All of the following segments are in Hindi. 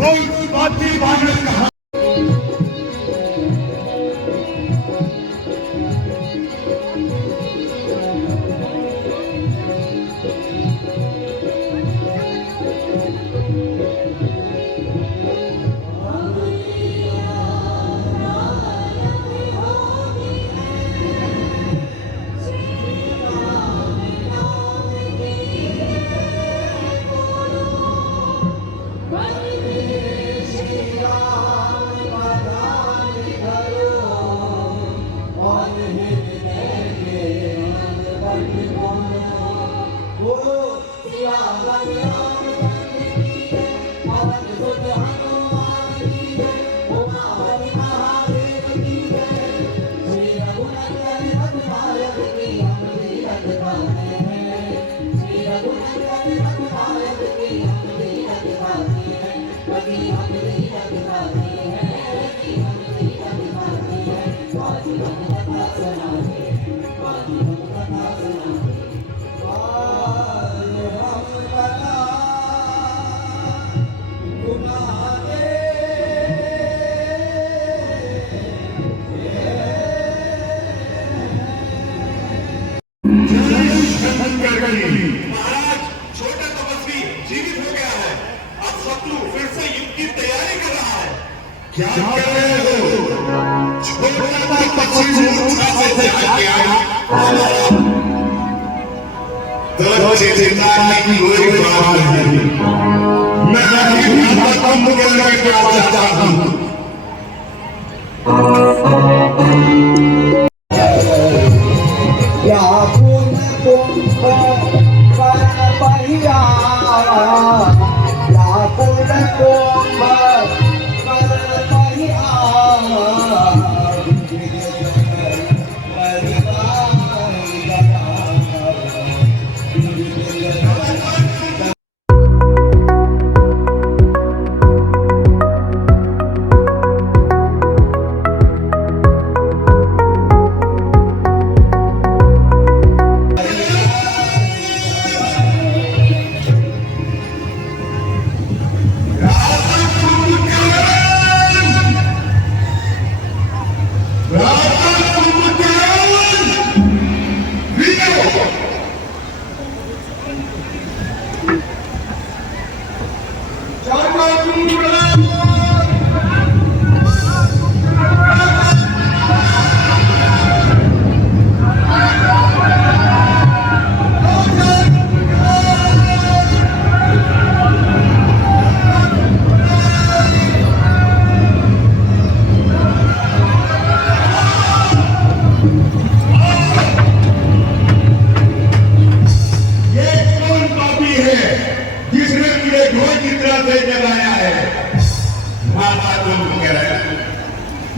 वो बाती बानर कहा महाराज, छोटा तपस्वी जीवित हो गया है। अब शत्रु फिर से युद्ध की तैयारी कर रहा है। क्या कर रहे हो? छोटा तपस्वी मूर्छा से जाग गया। तो चिंता की कोई बात नहीं। मैं अभी कुंभ मेले के पास जाता हूँ।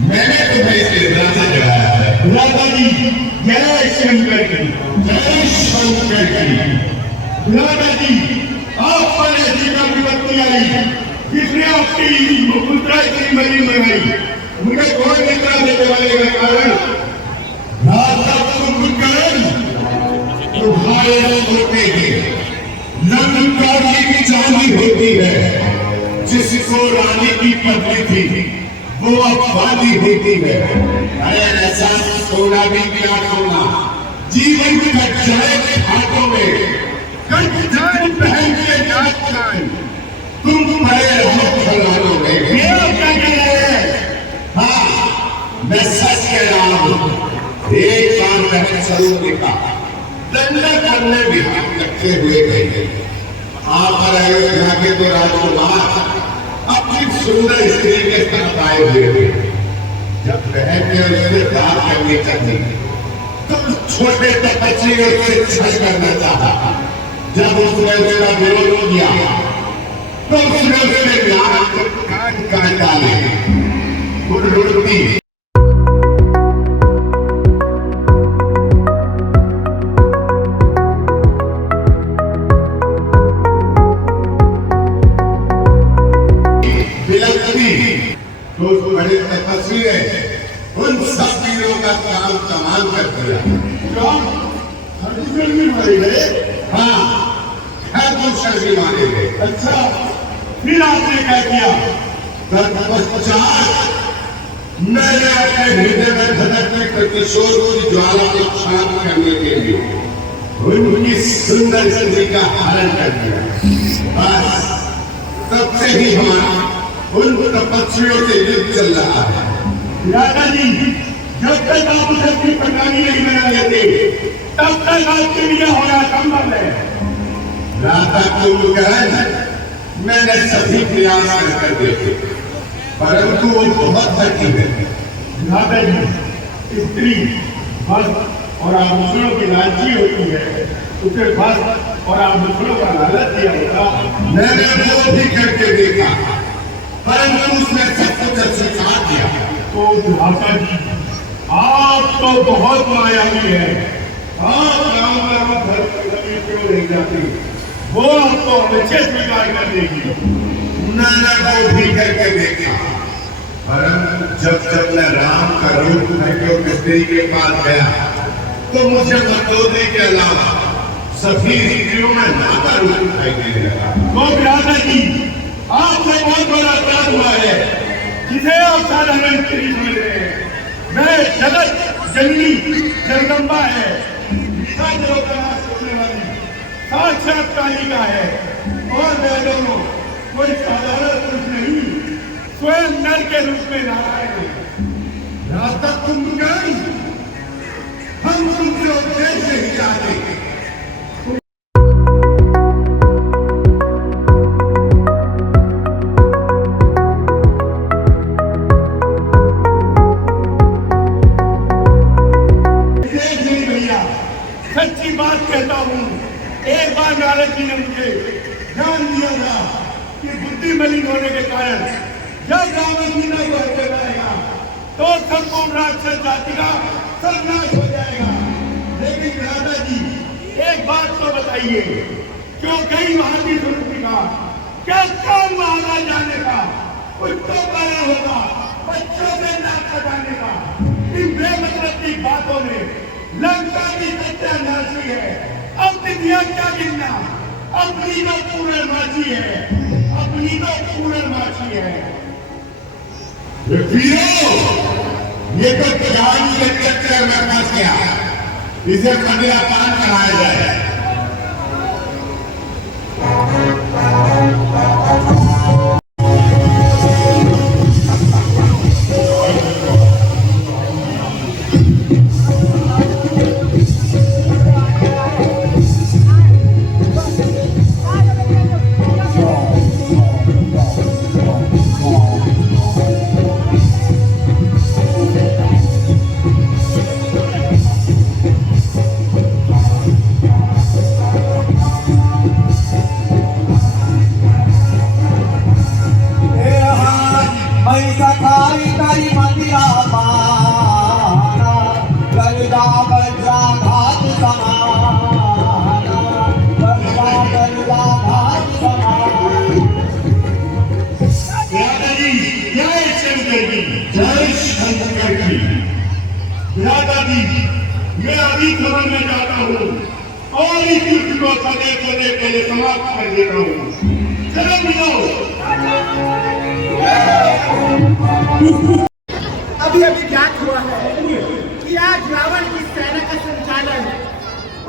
मैंने तुम्हें इस निद्रा से जगाया है। राधा जी, जय शंकर की, जय शंकर की। राधा जी, आप पर ऐसी विपत्ति आई जिसने आपकी मुद्रा इतनी बड़ी मंगाई, मुझे कोई निद्रा देने वाले का कारण राधा कुंभकर्ण तुम्हारे होते हैं। लंका की चांदी होती है, जिसको रानी की पत्नी थी वो अपवादी होती है। अरे ऐसा सोना भी क्या सोना, जीवन कट जाए हाथों में, कट जाए पहन के नाच जाए, तुम बड़े खिलाड़ों में क्या कह रहे हैं? हाँ, मैं सच कह रहा हूँ। एक बार मैंने सरोवर का दंडा करने भी हाथ रखे हुए गए। आप अयोध्या के तो राजकुमार अपनी सुंदर स्त्री के साथ आए हुए थे। जब बहन ने उससे बात करनी चाहिए तो छोटे तपस्वी ने उससे छल करना चाहा। जब उसने उसका विरोध किया तो उसने उसके कान काट डाले। लुढ़की तो बड़े तपस्वी ने उन सब वीरों का काम तमाम कर दिया। हाँ, है तो शर्मी माने गए। अच्छा, फिर आपने क्या किया? तत्पश्चात मैंने अपने हृदय में धधकते किशोर की ज्वाला को शांत करने के लिए उनकी सुंदर स्त्री का हरण कर दिया। बस तब से ही हमारा उन तपस्वियों से युद्ध चल रहा है। दादाजी, जब तक आप उसे अपनी प्रधानी नहीं बना लेते तब तक आपके लिए होना संभव है। राधा कुंभकर्ण मैंने सभी प्रयास कर देखे, परंतु वो बहुत थकी है। दादाजी, स्त्री बस और आभूषणों की लालची होती है, उसे बस और आभूषणों का लालच दिया होगा। मैंने वो भी करके देखा, परंतु उसने सब कुछ स्वीकार किया। तो दादाजी, आप तो बहुत मायावी है। आप राम राम घर क्यों नहीं जाते? वो आपको हमेशा स्वीकार कर देगी। मैंने वो भी करके देखा, परंतु जब जब मैं राम का रूप लेकर स्त्री के पास गया तो मुझे मंदोदरी के अलावा सभी स्त्रियों में नाता रूप दिखाई देने लगा। तो दादाजी, आपसे बहुत बड़ा अपराध हुआ है जिसे आप साधारण स्त्री समझ रहे हैं। वह जगत जननी जगदम्बा है, साक्षात कालिका है, और वह दोनों कोई साधारण पुरुष नहीं, स्वयं नर के रूप में नारायण है। राधा कुंभकर्ण, हम तुमसे उपदेश नहीं चाहते। सच्ची बात कहता हूँ, एक बार नारद जी ने मुझे ध्यान दिया था कि बुद्धि मलिन होने के कारण जब रावण सीता को हत्या जाएगा तो संपूर्ण राक्षस जाति का सर्वनाश हो जाएगा। लेकिन राजा जी, एक बात तो बताइए, क्यों कहीं वहां की सुरक्षित का क्या काम वहां जाने का? कुछ तो कारण होगा, बच्चों से नाता जाने का। इन बेमतलब की बातों में लंका की सत्यानाशी है। अब दुनिया क्या गिनना? अपनी तो पूर्णमासी है, अपनी तो पूर्णमासी है। ये तो जान के चक्कर में फंस गया, इसे कन्यादान कराया जाए। दादाजी, मैं अभी खबर में जाता हूँ और इस युद्ध को सदैव सदैव के लिए समाप्त कर देता हूँ। चलो मिलो। अभी अभी ज्ञात हुआ है कि आज रावण की सेना का संचालन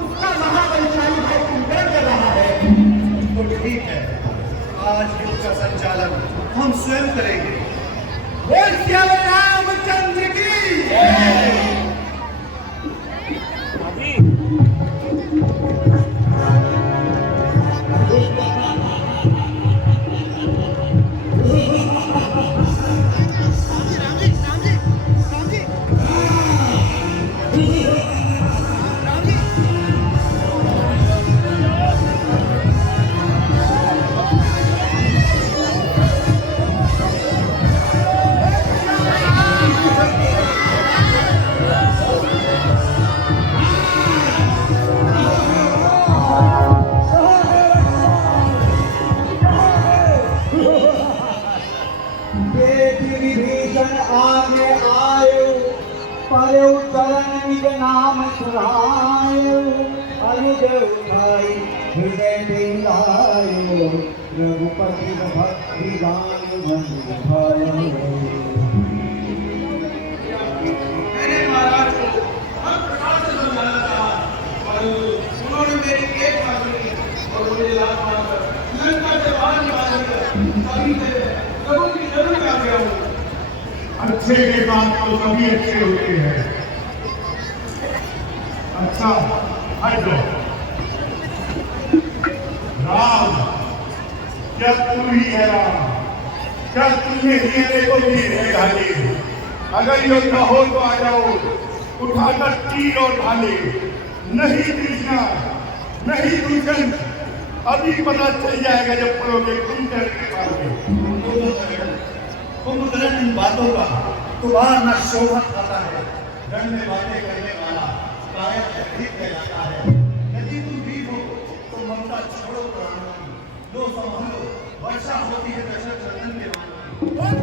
उसका महाबलशाली भाई कुंभकर्ण कर रहा है। तो ठीक है, आज युद्ध का संचालन हम स्वयं करेंगे। बोल सियावर रामचंद्र की। आगे आयो, पर चरण निज नाम सुरायो, अनुज उठाई हृदय बिंदायो रघुपति भक्ति गान मन भायो। मैंने महाराज को हर प्रकार से समझाना चाहा, पर उन्होंने मेरी एक बात सुनी और मुझे लात मारकर लंका से बाहर निकाल दिया। तभी से प्रभु की शरण में आ गया हूँ। अच्छे के बाद तो सभी अच्छे होते हैं। अच्छा हट जाओ। राम, क्या तू ही है राम? क्या तुमने मेरे को भी ढाली? अगर यो न हो तो आ जाओ, उठाकर तीर और ढाले। नहीं कृष्णा, नहीं दुर्जन, अभी पता चल जाएगा जब पड़ोगे कुंजर के पास। कुंभकर्ण इन बातों का तुम्हारा न शोभा खाता है। रण में बातें करने वाला कायक अधिक कहलाता है। यदि तुम वीर हो तो ममता छोड़ो प्राणों की, लो संभालो, वर्षा होती है दशरथ नंदन के वाणी।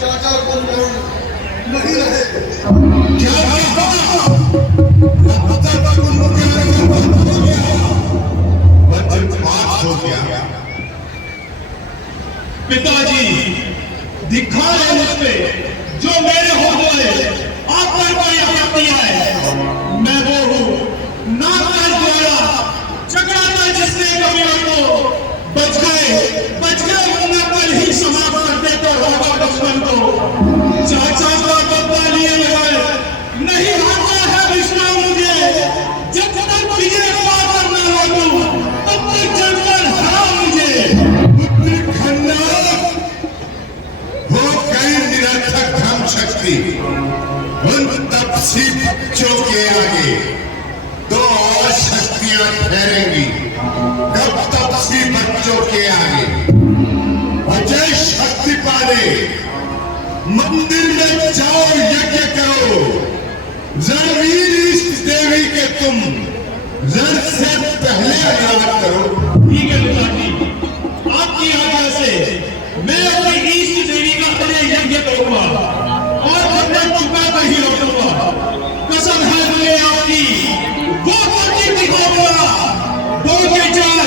चाचा कुंभकर्ण नहीं रहे। हो गया। पिताजी दिखा रहे मुझ पे जो मेरे हो गए, आप पर कोई आपत्ति है? मैं वो हूँ नागराज द्वारा झगड़ा था जिसने कवियों को बच गए वरना कल ही समाप्त कर देता होगा बचपन को। चाचा का बदला लिए हुए नहीं आता है विष्णु मुझे, जब तक तुझे पार न लगूं तब तक जलकर हरा मुझे। पुत्र खन्ना हो गई निरर्थक धर्म शक्ति। उन तपसी बच्चों के आगे दो और शक्तियां ठहरेंगी। कब तपसी बच्चों के आगे अजय शक्ति पाने मंदिर में जाओ, यज्ञ करो। रणवीर इष्ट देवी के तुम रण से पहले याद करो। ठीक है पिताजी, आपकी आज्ञा से मैं अपनी इष्ट देवी का बड़े यज्ञ करूंगा और अपना चुका कर ही रखूंगा। कसम है मुझे आपकी, वो करके दिखाऊंगा, दो के चार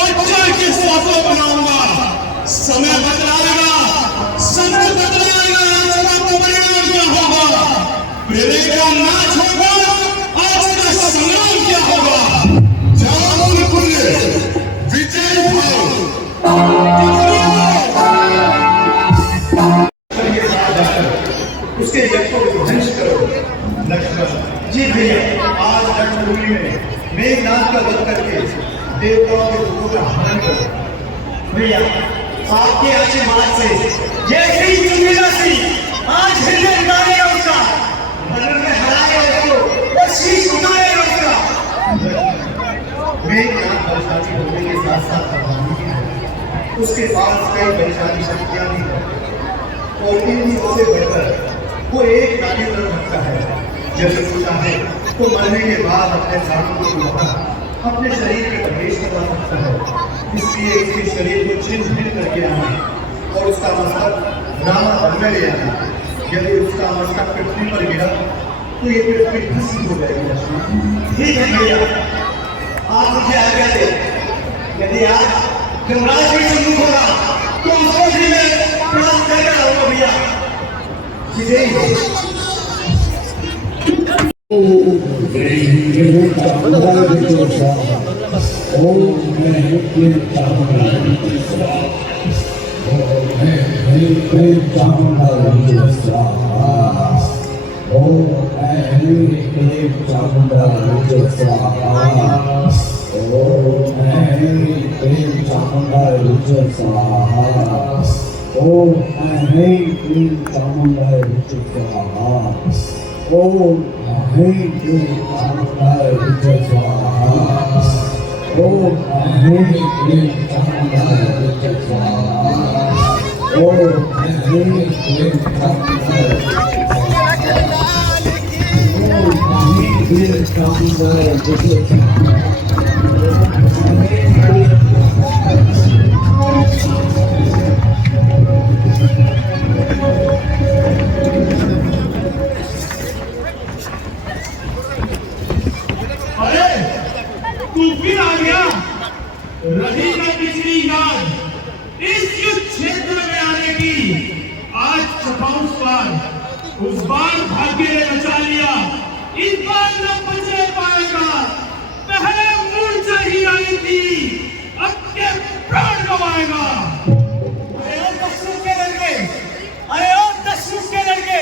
और चार के सातों बनाऊंगा। समय बदलाएगा, समय बदलाएगा, रास्ता को परिणाम क्या होगा? पहले का नाच होगा, आज का संग्राम क्या होगा? आशीर्वाद से जैसे ही चुनेगा सी आज हृदय उतारेगा उसका, बदल में हराएगा उसको और शीश उतारेगा उसका। मेरी नाम बलशाली होने के साथ साथ भगवान है, उसके पास कई बलशाली शक्तियां भी हैं और इन सबसे बढ़कर वो एक नारी पर रखता है। जैसे सोचा है तो मरने के बाद अपने प्राणों को दोबारा अपने शरीर में प्रवेश करवा सकता है, इसलिए उसके शरीर को छिन्न भिन्न करके आना और उसका मस्तक रामा वन में ले आना। यदि उसका मस्तक पृथ्वी पर गिरा तो ये पृथ्वी भस्म हो जाएगी लक्ष्मण। ठीक है भैया, आप मुझे आज्ञा दे, यदि आज यमराज भी सम्मुख होगा तो उसको भी मैं प्राप्त करके लाऊंगा भैया। Om Ahim Klim Chamundai Rucha Swaha. Om Ahim Klim Chamundai Rucha Swaha. Om Ahim Klim Chamundai Rucha Swaha. Om Ahim Klim Chamundai Rucha Swaha. Om Ahim Klim Chamundai Rucha Swaha. तू फिर आ गया, रही न पिछली याद इस युद्ध क्षेत्र में आने की। आज छपाऊं बार, उस बार भाग्य ने बचा लिया, इस बार न बचे पाएगा। पहले मूर्छा ही आई थी, अब के प्राण गवाएगा। अरे ओ दस्यु के लड़के, अरे ओ दस्यु के लड़के,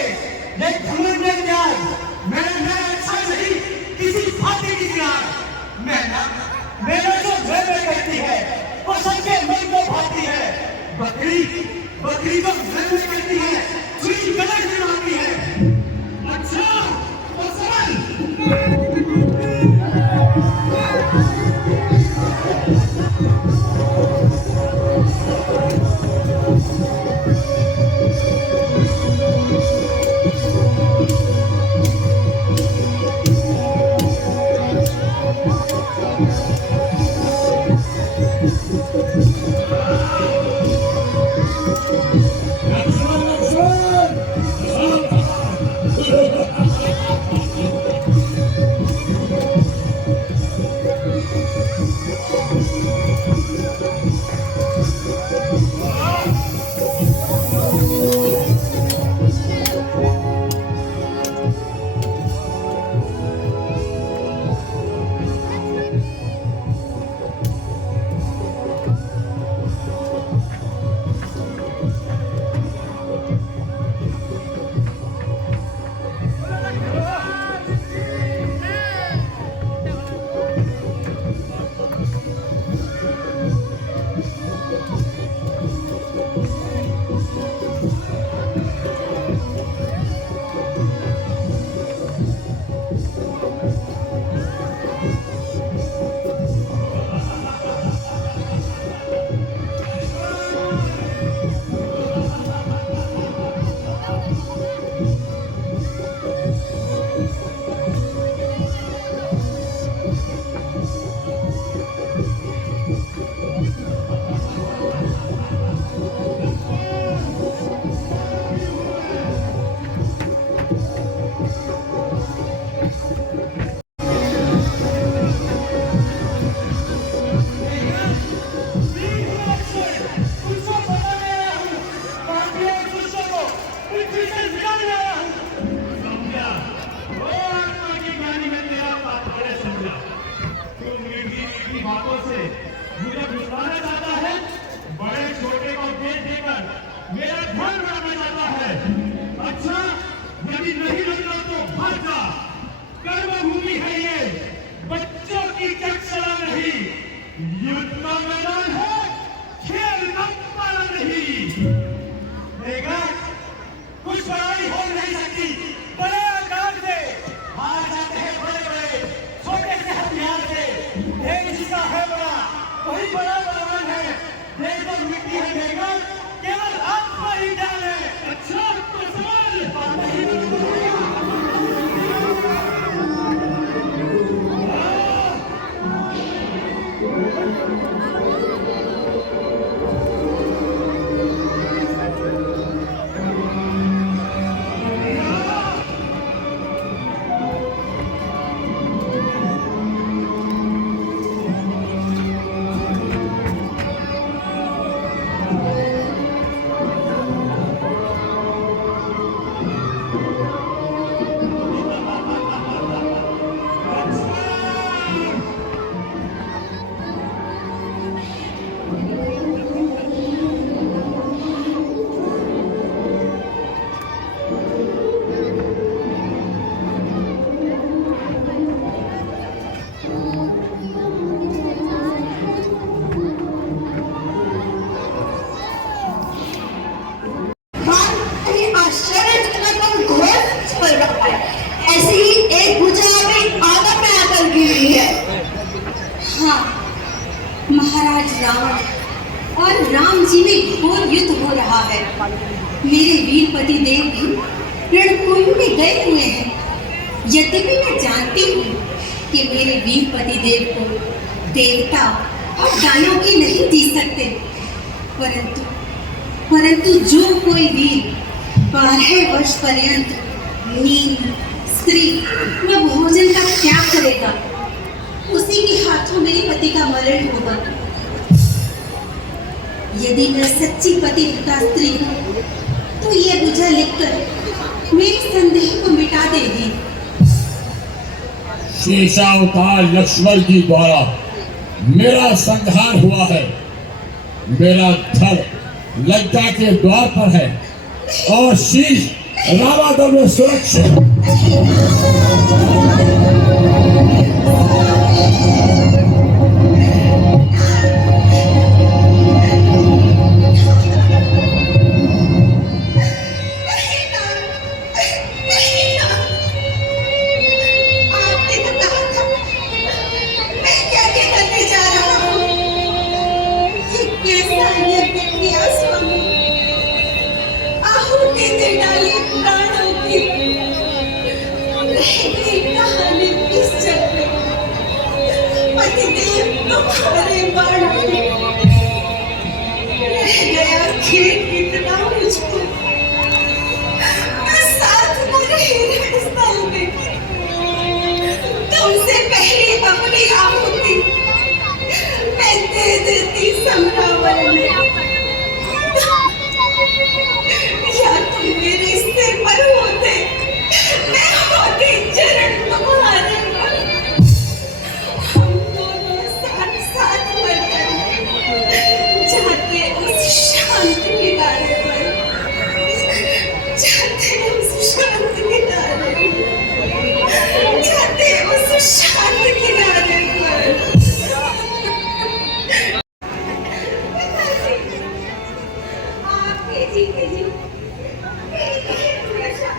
देख घमंड में न्याय, मैं अच्छा नहीं किसी फाटे की न्याय। मेरा जो भेद करती है वो सबके मन को भाती है। बकरी बकरी को भेद करती है, सुई गलत दिलाती है। अच्छा तो समझ। युद्ध का मैदान है, खेल का पाला नहीं। जी में घोर युद्ध हो रहा है। मेरे वीर पति देव भी रणभूमि में गए हुए हैं। यद्यपि मैं जानती हूँ कि मेरे वीर पति देव को देवता और दानव की नहीं जी सकते, परंतु जो कोई वीर 12 वर्ष पर्यंत नींद, स्त्री व भोजन का त्याग करेगा, उसी के हाथों मेरे पति का मरण होगा। यदि मैं सच्ची पतिव्रता स्त्री हूँ तो यह बुझा लिखकर मेरे संदेह को मिटा देगी। शेषावतार लक्ष्मण जी द्वारा मेरा संहार हुआ है। मेरा धड़ लंका के द्वार पर है और शीश रावण में सुरक्षित। तुमसे पहले अपनी आहुति मैं दे देती समरावन में, या तुम मेरे सिर पर होते, मैं होती चरण तुम्हारे पर। हम दोनों साथ साथ मरकर जाते उस शांत किनारे पर, जाते उस शांत किनारे पर, जाते उस शांत किनारे पर। आपके जीते जी मेरी हमेशा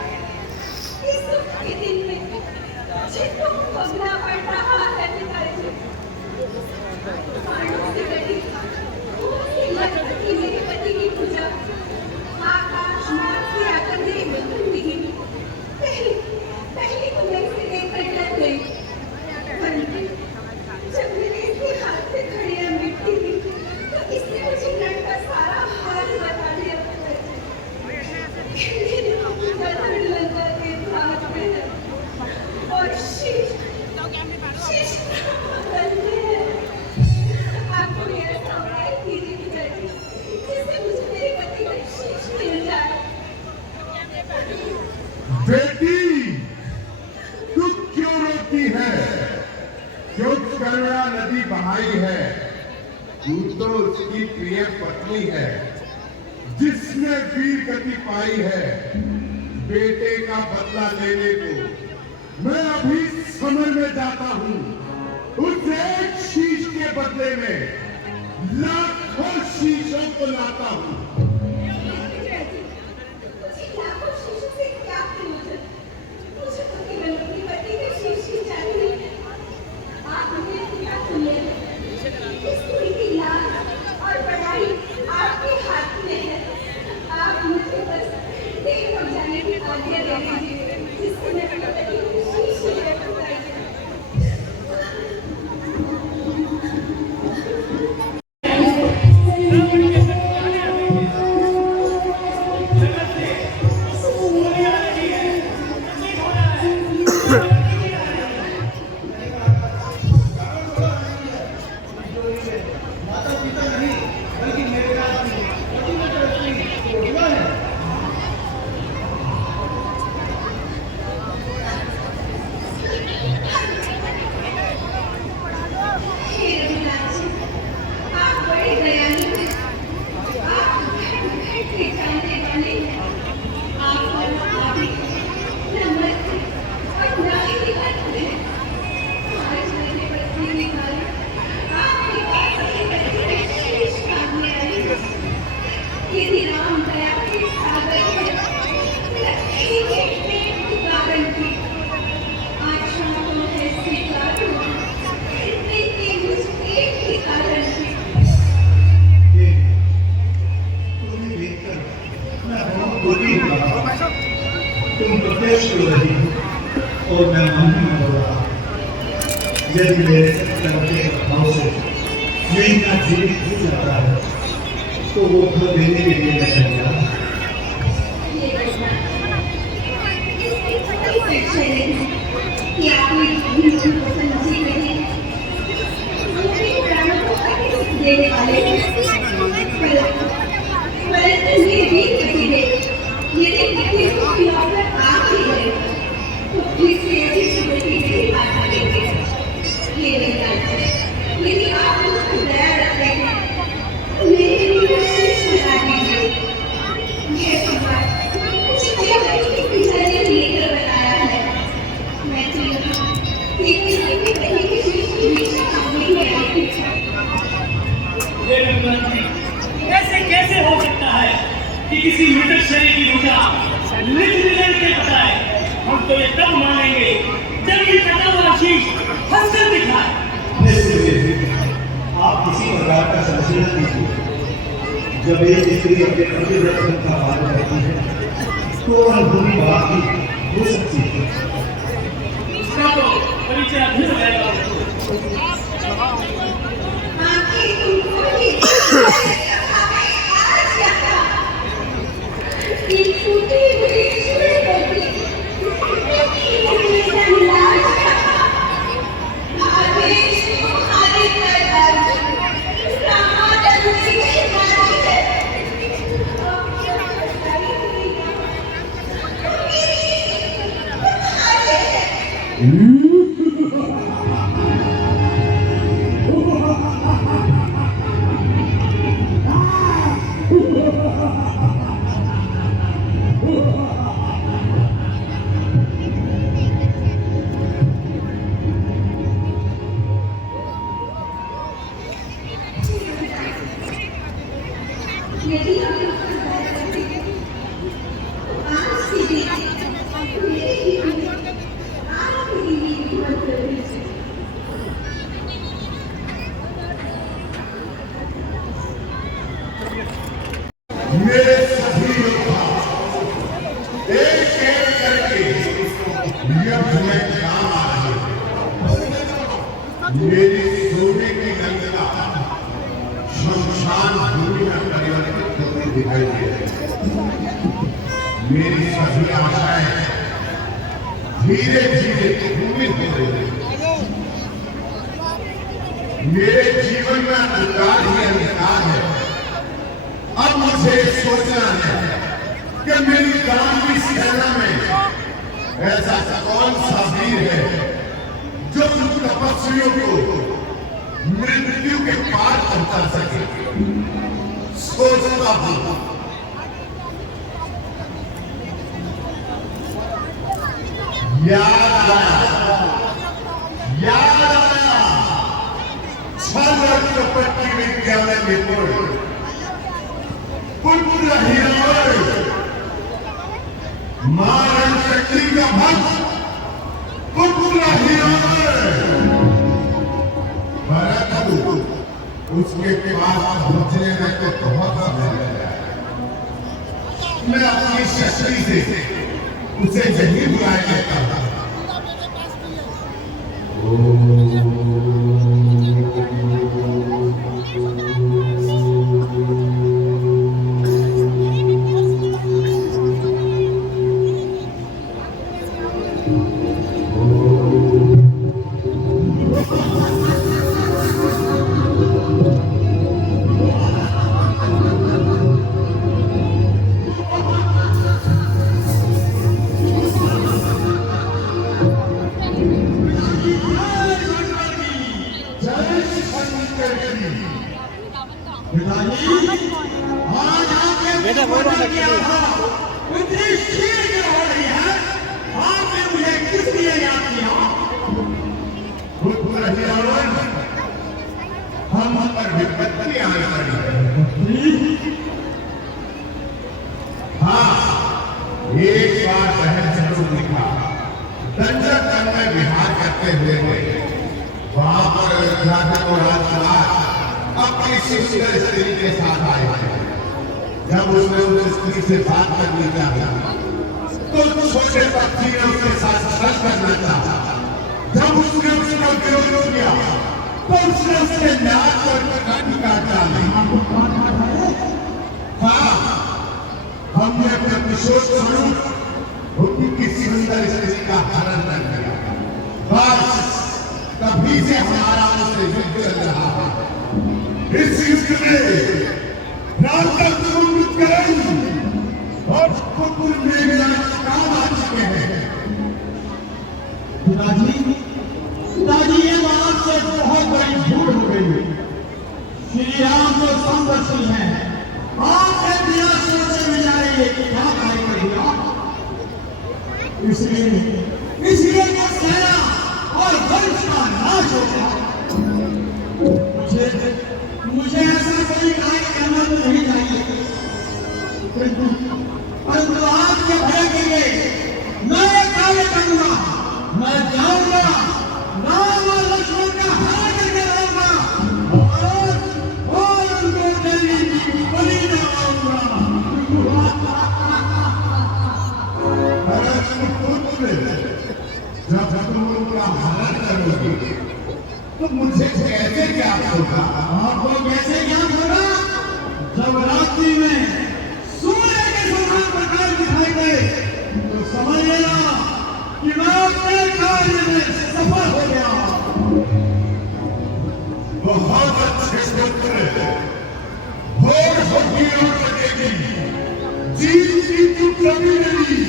इस दुख के दिन में मुझे दुख भोगना पड़ रहा है पिताजी। प्राणों से कटी कि मेरे पति की पूजा आकाश मार्ग से आकर मेरे बंधन दिखी। पहले तो मैं इसे देखकर डर गई, परंतु जब मैंने इसके हाथ से घड़ियां मिट्टी दी तो इसने मुझे रण का सारा हाल बता दिया। मेरे बदन लंका के द्वार पे है और शीश बंद है। आपको मेरा सौभाग्य कीजिए पिताजी, जिससे मुझे मेरे पति का शीश मिल जाए। बेटी, तू क्यों रोती है? जो करुणा नदी बहाई है, तू तो उसकी प्रिय पत्नी है, जिसने वीर गति पाई है। बेटे का बदला लेने को मैं अभी समर में जाता हूँ। उस एक शीश के बदले में लाखों शीशों को लाता हूँ। मुझे लाखों शीशों से क्या प्रयोजन? मुझे तो केवल अपने पति के शीश ही चाहिए। आप मुझे क्या सुनिए, इस पूरी की लाज और बड़ाई आपके हाथ में है। आप मुझे बस देर हो जाने की आज्ञा दे दीजिए, जिससे मैं अपने पति की शीश ही रख पाऊँ। मैं बहुत दुखी हुआ। तुम प्रदेश हो रही हो और मैं मौन हो रहा। यदि मेरे करने के भाव से यही का जीवन हो जाता है तो वो घर देने के लिए मैं तैयार हूं। कि आपने भी मुझे पसंद नहीं करी, मुझे प्राणों को देने वाले परंतु ये भी कही है यदि किसी को खिलाकर आप ही गए तो फिर से ऐसी सुनती नहीं बात करेंगे। ये नहीं जानते यदि आप मुझको दया रखते हैं तो मेरे लिए शीश बना दीजिए। ये सम्राट मुझे क्या नहीं पिछले लेकर बताया है। मैं तो यही कहीं की शीश की नीचे सामने ही आई थी। ऐसे कैसे हो सकता है कि किसी मृतक शरीर की ऊर्जा निकल के बताए? हम तो ये तब मानेंगे जब ये कटा हुआ शीश हंसकर दिखाए। आप किसी प्रकार का संशय न कीजिए। जब एक स्त्री अपने पति रत्न का पालन करती है तो अनुभवी बात ही हो सकती है। इसका तो परिचय अधूरा रहेगा। आंखें तुमको ही आज क्या था? ये टूटी हुई सुई होती, टूटी हुई संलाज का आदेश को खाली कर डाल, रामा जल्दी के मारी है। अब क्या बताई हुई यदि आप उसका दया करते हैं तो आज के दिन मेरे जीवन आपके लिए जीवन कर दीजिए। मेरे सभी योद्धा एक एक करके युद्ध में काम आ रहे हैं। मेरी सोने की गंगा शमशान भूमि में परिवर्तित होती दिखाई दे रही है। मेरी सभी आशाएं धीरे धीरे भूमित हो रही है। मेरे जीवन में अंधकार ही अंधकार है। अब मुझे सोचना है कि मेरी गांव की सेना में ऐसा कौन सा वीर है जो उन तपस्वियों को मृत्यु के पार पहुंचा सके। सोचता हूं याद आया छल और कपट की विद्या में निपुण पुत्र हिरण्य मारण शक्ति का भक्त पुत्र हिरण्य परंतु उसके पास पहुंचने में तो बहुत समय लगा। मैं अपनी शक्ति से उसे यही बुलाए लेता था। बेटा बोलो ना इतनी शीर क्यों हो रही है? आपने मुझे किस लिए याद किया? पुत्र हिरण्य, हम पर विपत्ति आने वाली है। हाँ, एक बार बहन जरूर लिखा। दंडक में विहार करते हुए वहां पर अयोध्या के राजकुमार अपनी सुंदर स्त्री के साथ आए थे। जब उसने उस स्त्री से बात करने चाहा तो छोटे पक्षी ने उसके साथ छल करना चाहा। जब उसने उसका विरोध किया तो उसने उसके नाक पर काट डाली। हाँ, हमने प्रतिशोध स्वरूप उनकी सुंदर स्त्री का हरण कर दिया। बस तभी से हमारा उससे युद्ध चल रहा है। इस युद्ध में नाटक करण और कुकुर मेरे काम आ चुके हैं। पिताजी ये बात से बहुत बड़ी भूल हो गई। श्री राम तो संघर्षी हैं, आपने बिना सोचे विचारे क्या कार्य कर दिया। इसलिए तो सेना और वंश का नाश हो गया। मुझे ऐसा कोई कार्य करना नहीं चाहिए, परंतु आपके भय के लिए मैं एक कार्य करूंगा। मैं जाऊंगा, राम और लक्ष्मण का हरण करके लाऊंगा और उनको दिल्ली की बलि लगाऊंगा। जब तुम उनका हरण करोगे तो मुझे कैसे ज्ञान होगा? आपको कैसे ज्ञान होगा? जब रात्रि में सूर्य के समान प्रकाश दिखाई दे तो समझ लेना कि मैं अपने कार्य में सफल हो गया। बहुत अच्छे पुत्र, भोर होगी और लगेगी, जीत की कभी नहीं,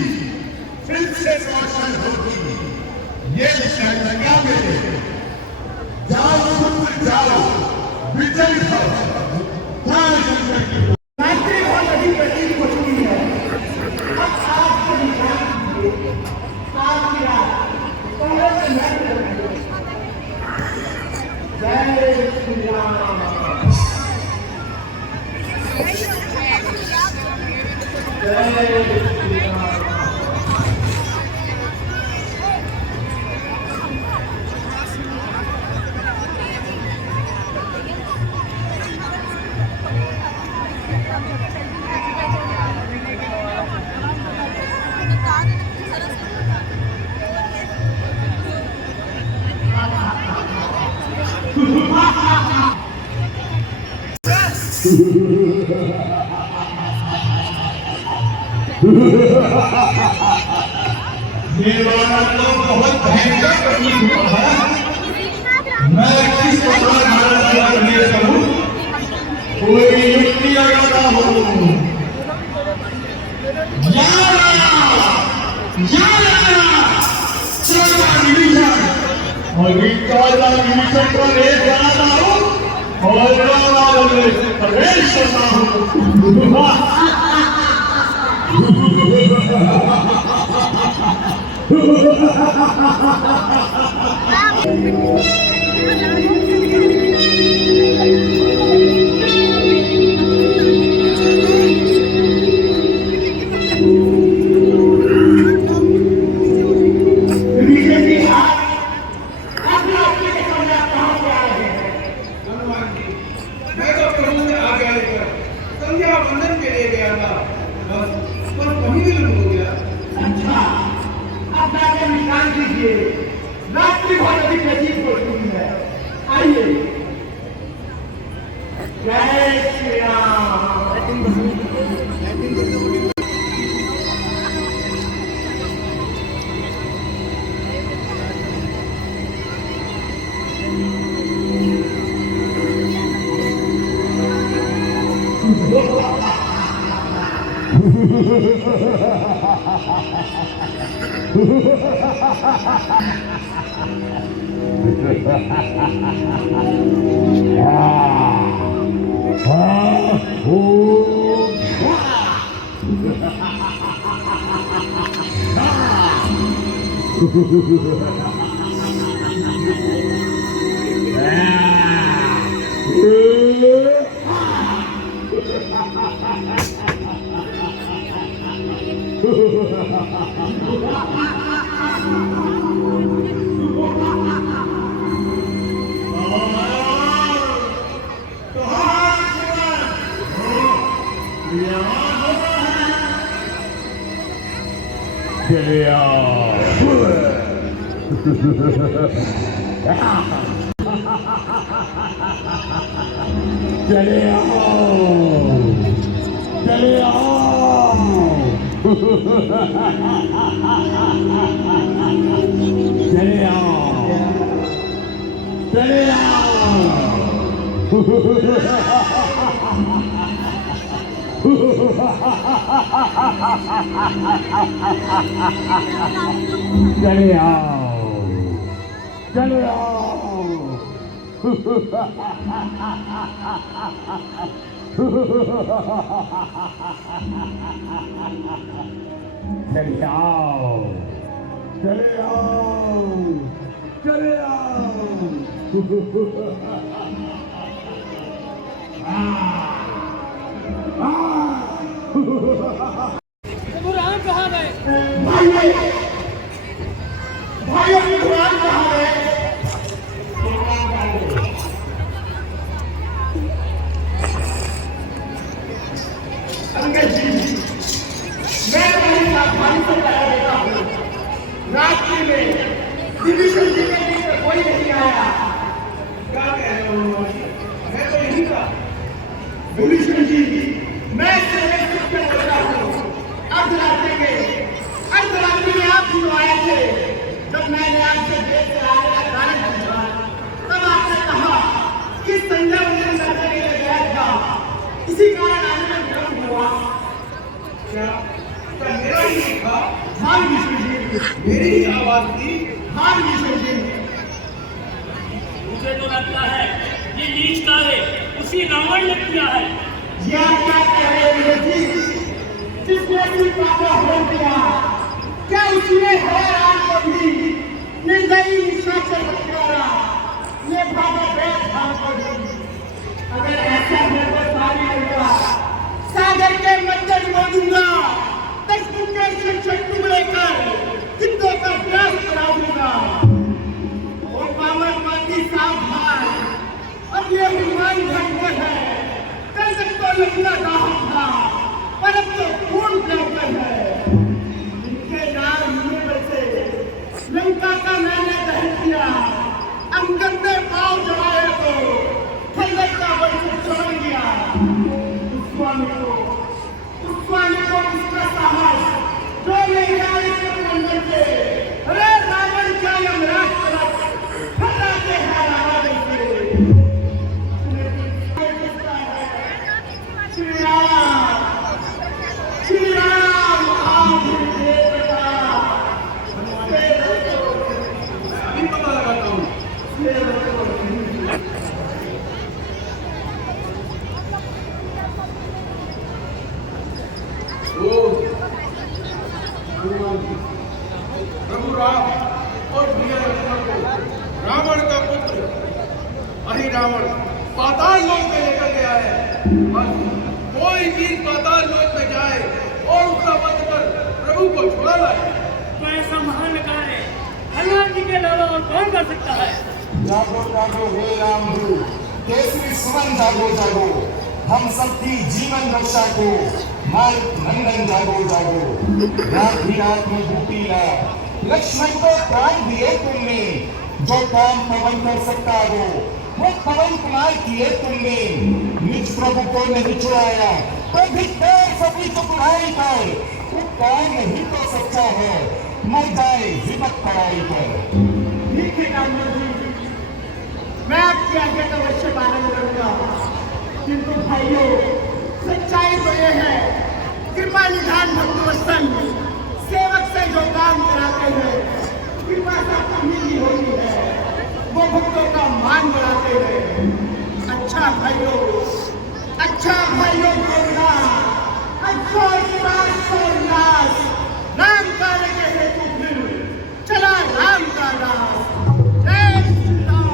फिर से रोशन होगी। ये लंका में जाओ पुत्र जाओ, विजय हो। रात्रि बहुत अधिक प्रतीत होती है। अब आपको विचार कीजिए, आपकी रात पहले से मैं जय श्री राम। जय श्री राम। ये वाला तो बहुत भयंकर प्रतीत हुआ है। मैं किस प्रकार महाराज का निर्णय करूं? कोई युक्ति लगाता हूं। और विभीषण को रेत बनाता हूं और रावण में प्रवेश करता हूं। मैं तो प्रभु से आ गया था, संध्या वंदन के लिए गया था, बस पर कहीं विलंब हो गया। अच्छा, अब जाकर निकाल दीजिए, रात्रि बहुत अधिक नजीक हो चुकी है। आइए। जय श्री राम। Yeah. चले आओ चले आओ चले आओ चले आओ चले चले आओ चले आओ चले आओ चले आओ चले आओ प्रभु राम कहाँ गए? भाई अपनी कुरान कहाँ है? अंकल जी, मैं बड़ी सावधानी से कह देता हूँ, रात्रि में डिवीजन जी के लिए कोई नहीं आया। क्या कह रहे हो? मैं तो यही था। डिवीजन जी, मैं सिर्फ के बोल रहा हूँ। अर्धरात्रि में आप क्यों आए थे? जब मैंने आपसे देश से आने का कारण पूछा, तब आपने कहा कि संजय मुझे नजर नहीं लग गया था, इसी कारण आने में विलंब हुआ। क्या मेरा ही था? हाँ विष्णु जी, मेरी ही आवाज थी। हाँ विष्णु जी, मुझे तो लगता है ये नीच कार्य उसी रावण ने किया है। ये आप क्या कह रहे हो जी? जिसने अपनी पापा हो दिया, क्या उसने हैरान को भी निर्दयी निशाचर हत्यारा ये भागा बैठ भाग को भी? अगर ऐसा है तो सारी लड़का सागर के मध्य डुबा दूंगा, तख्तों के शिक्षक टुकड़े कर हिंदों का व्यास करा दूंगा। और पावन माती सावधान, अब ये विमान ढंग है, कल तक तो लंबा दाहम था, पर अब तो खून प्यार है। इनके नाम में बचे लंका का मैंने दहन किया, अंगद ने पाँव जमाए तो खंडक का वंश छोड़ दिया। उस स्वामी को उसका साहस जो नहीं आए थे मंदिर से। अरे रावण क्या यमराज फटाते हैं रावण से। श्री राम श्री राम आप देवता। अभी पता लगाता हूँ। प्रभु राम और प्रिय लक्ष्मण को रावण का पुत्र अहि रावण पाताल लोक में लेकर गया है। बस कोई चीज पाताल लोक में जाए और उसका वध कर प्रभु को छुड़ा लाए। तो ऐसा महान कार्य हनुमान जी के अलावा और कौन कर सकता है? जागो जागो हे राम गुरु, केसरी सुमन जागो जागो, हम सबकी जीवन रक्षा को मालिक नंदन जागो जागो। रात ही रात में बूटी ला, लक्ष्मण को प्राण दिए तुमने, जो काम पवन कर सकता हो वो पवन कुमार किए तुमने। निज प्रभु को नहीं छुड़ाया तो धिक्कार सभी को बुराई पर, वो काम नहीं तो सच्चा है, मर जाए विपत पढ़ाई पर। ठीक है रामदेव जी, मैं आपके आगे का अवश्य पालन करूंगा, किंतु भाइयों सच्चाई तो ये है, कृपा निधान भक्तवत्सल सेवक से जो काम कराते हैं कृपा का कमी भी होती है, वो भक्तों का मान बढ़ाते हैं। अच्छा भाइयों बोलना, अच्छा उल्लास, राम काल के हेतु फिर चला राम का रास। जय श्री राम।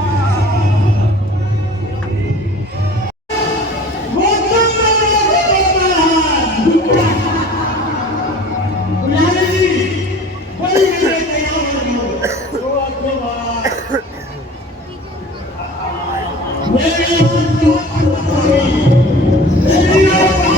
मेरे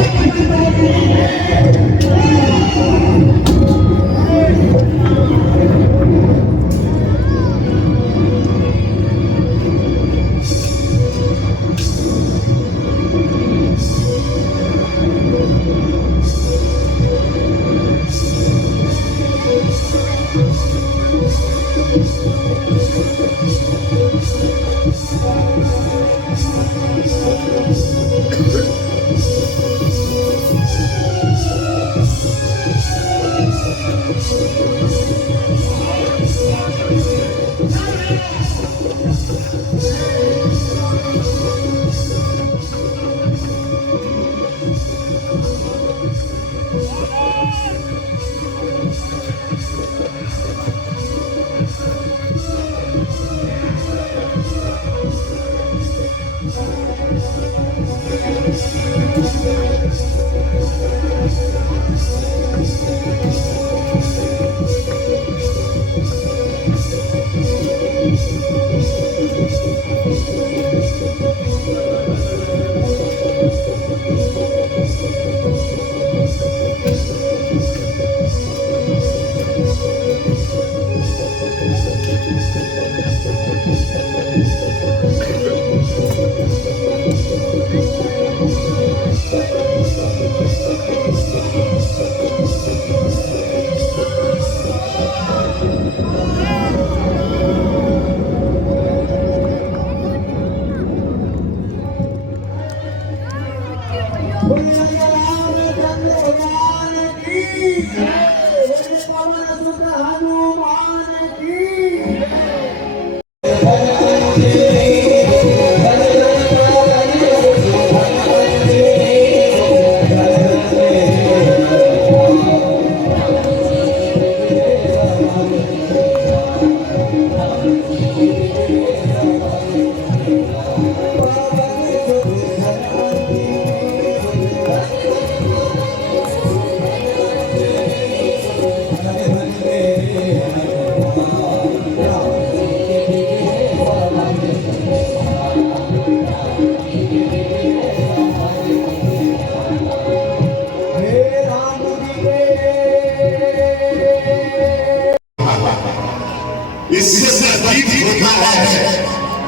इससे नजदीक होता है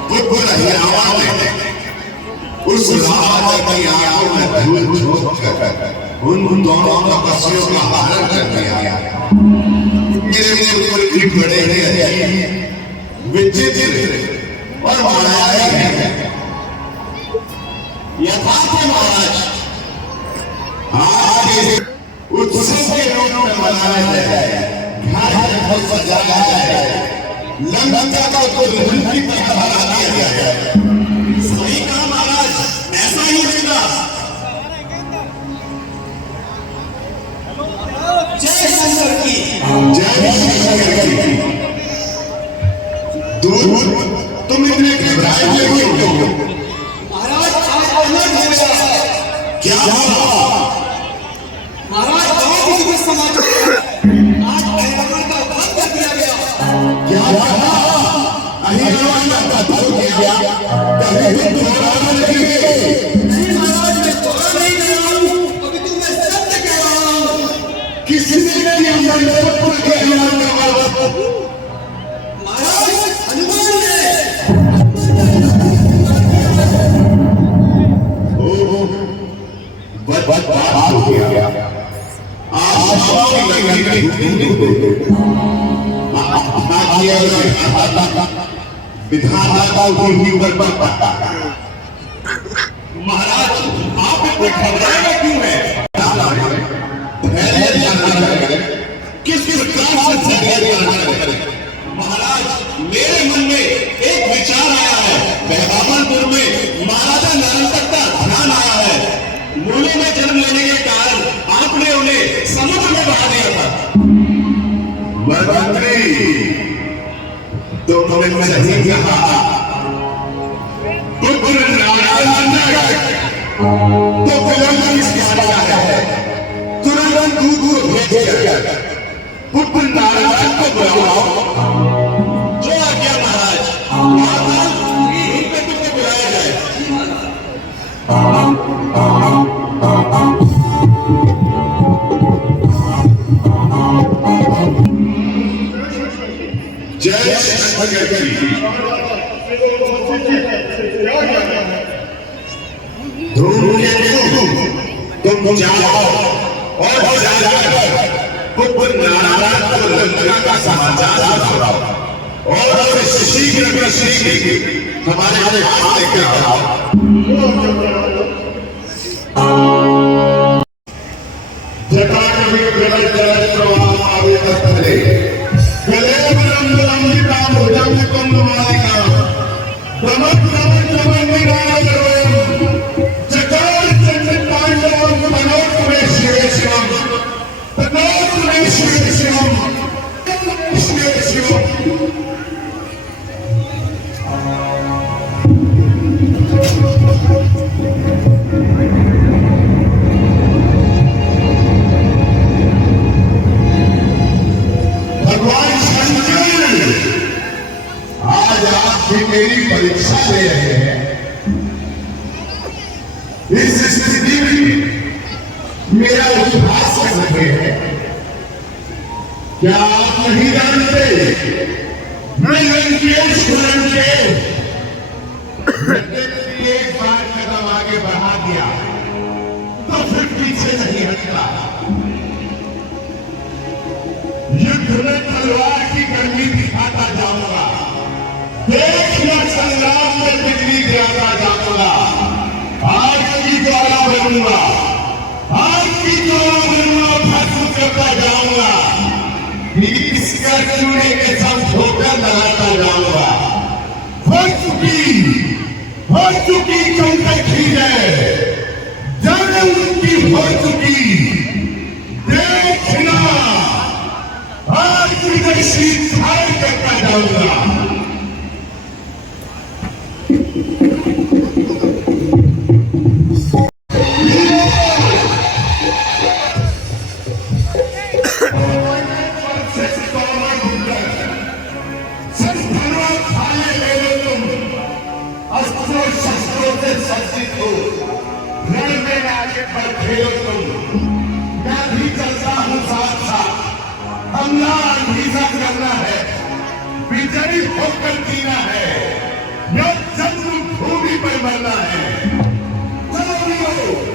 बुद्ध रही आवाज उस रावण की आंखों में धूल झोंक कर उन दोनों तपस्वियों का हरण कर दिया। मेरे ऊपर भी बड़े विचित्र और मायावी हैं। यथार्थ महाराज आज उत्सव के रूप में मनाया जाए, घर घर सजाया जाए, लंका का दुल्हन की तरह बनाया जाए। सही कहा महाराज, ऐसा ही होगा। जय शंकर की जय शंकर की। दूर तुम इतने घबराए क्यों हो? महाराज आज अलर्ट हो गया। क्या महाराज गांव की सुबह समाचार आज अहिरावण का वध कर दिया गया। क्या अहिरावण का वध हो गया? कभी तुम रावण लगेंगे? नहीं महाराज, मैं तोड़ा नहीं कह रहा हूँ, अभी तो मैं सत्य कह रहा हूँ। किसी ने अंदर सत्य के ऐलान का महाराज हनुमान ने बात हो गया। विधानदाता की ऊपर महाराज आप इतने घबराएगा क्यों है? किस प्रकार से महाराज मेरे मन में एक विचार आया है। बहरामपुर में महाराजा नरंतर का ध्यान आया है। मूलों में जन्म लेने के कारण आपने उन्हें समुद्र में बहा दिया था। मंत्री तुमने सही कहा। पुत्र नारायण तो विलंब किसकी आज्ञा है? तुरंत दूध भेजकर पुत्र नारायण को बुलाओ। जो आज्ञा महाराज। महाराज यहीं पे तुमको बुलाया जाए। जय शंकर की। तुम जाओ और जाकर पुत्र नारायण को लंका का समाचार सुनाओ और शीघ्र हमारे हाथ लेकर आओ। शिव शिवम शिव शिवम भगवान शंकर आज आप भी मेरी परीक्षा ले रहे हैं। इस स्थिति में मेरा उपहास कर रहे हैं। क्या आप नहीं जानते मैं लंकेश एक बार कदम आगे बढ़ा दिया तो फिर पीछे नहीं हटता। युद्ध में तलवार की गर्मी दिखाता जाऊंगा, देखना संग्राम में बिजली गिराता जाऊंगा, आग की ज्वाला बनूंगा, आग की ज्वाला बनूंगा, भस्म करता जाऊंगा, इसका चूड़े के साथ ठोकर लगाता जाऊंगा। हो चुकी चौकठी है, जन्म की हो चुकी, देखना आज विदेशी धार करता जाऊंगा। सज्जित हो, रण में आगे बढ़ खेलो तुम, मैं भी चलता हूँ साथ साथ। हमला अंधीसा करना है, विजयी होकर जीना है, न जन्मभूमि पर मरना है। चलो वीरों,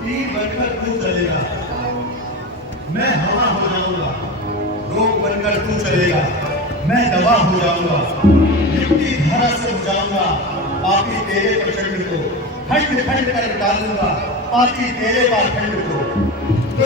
तीर बनकर तू चलेगा, मैं हवा हो जाऊंगा। रोग बनकर तू चलेगा, मैं दवा हो जाऊंगा। युक्ति धारा से जाऊंगा, पापी तेरे प्रचंड को खंड खंड कर डालूंगा, पापी तेरे पाखंड को। तो